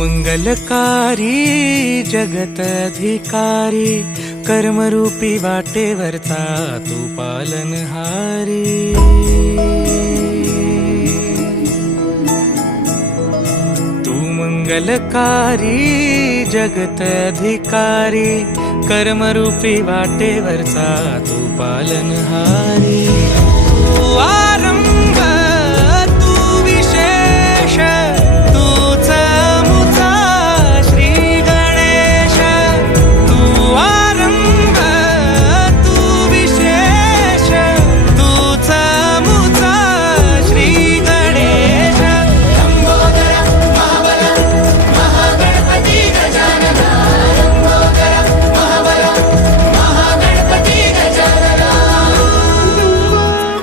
मंगलकारी जगत अधिकारी, कर्मरूपी वाटेवरचा तू पालनहारी। तू मंगलकारी जगत अधिकारी, कर्मरूपी वाटेवरचा तू पालनहारी। तू आरंभ